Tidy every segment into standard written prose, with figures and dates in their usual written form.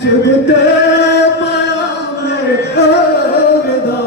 चुगते पाया में अलविदा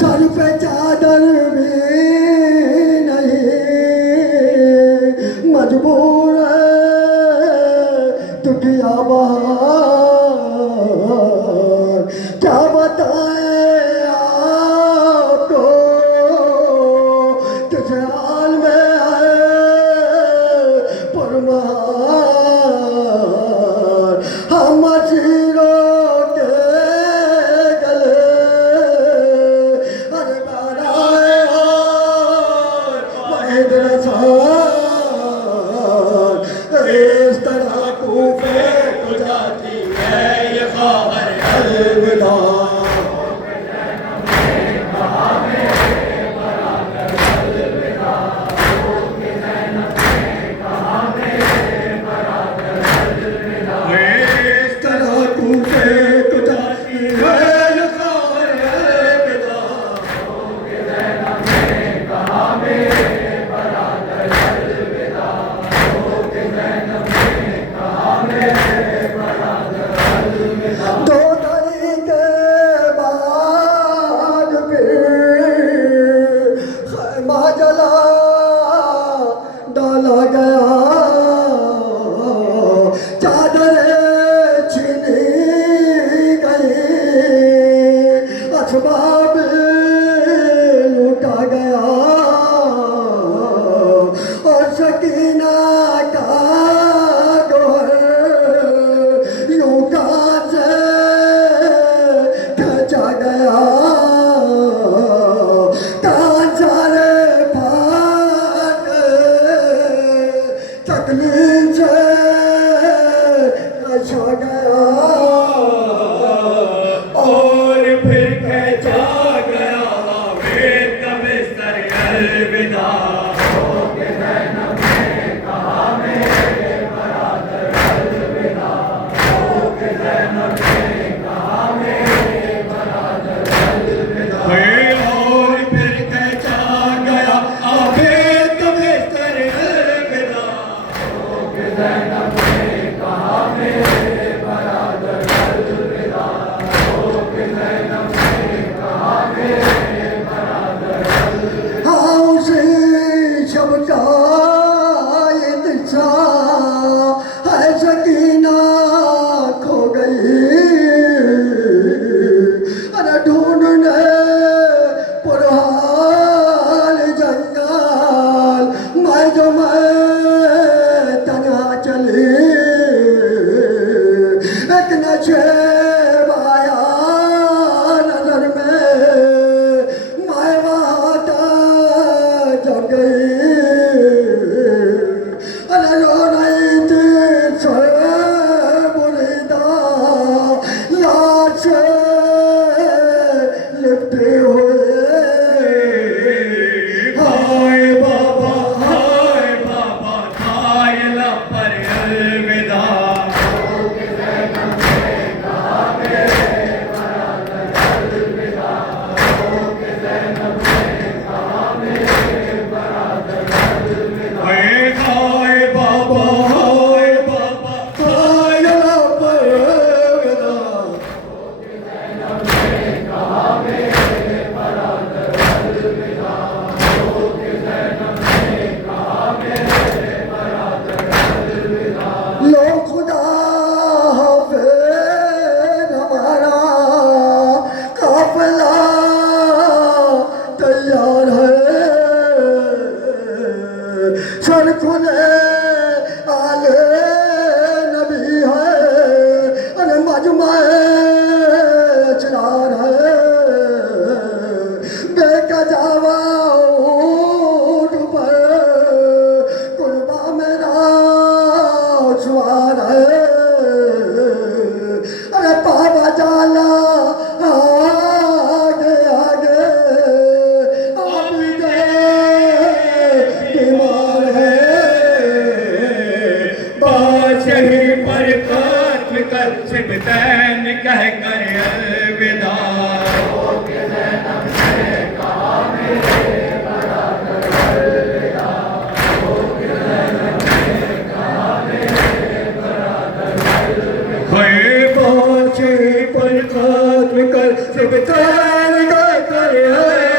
सर पे चादर भी नहीं मजबूर है दुखिया बहार क्या बताए आपको किस हाल में है परमार हम इस तरह कूफे तो जाती है ये खबर अलविदा इस तरह कूफे तो जाती है ये खबर अलविदा डाला गया चादर छीनी गई असबाब लूटा गया और सकीना का गोहर यूं कांच से खचा गया तकलीफ से अच्छा गया और फिर खींचा गया फिर कभी सर अलविदा सकीना खो गई अरे ढूंढने पुरहाल जंगल मैं जो मैं तन्हा चली एक नशेब आया नजर में मैं वहाँ तक जब गई अरे रो रही थी लाश लिपटे हुए हाय बाबा थाय ला पर अलविदा सिबतैन कह कर अलविदा। पहुंचे पर खत्म कर सिबतैन कह कर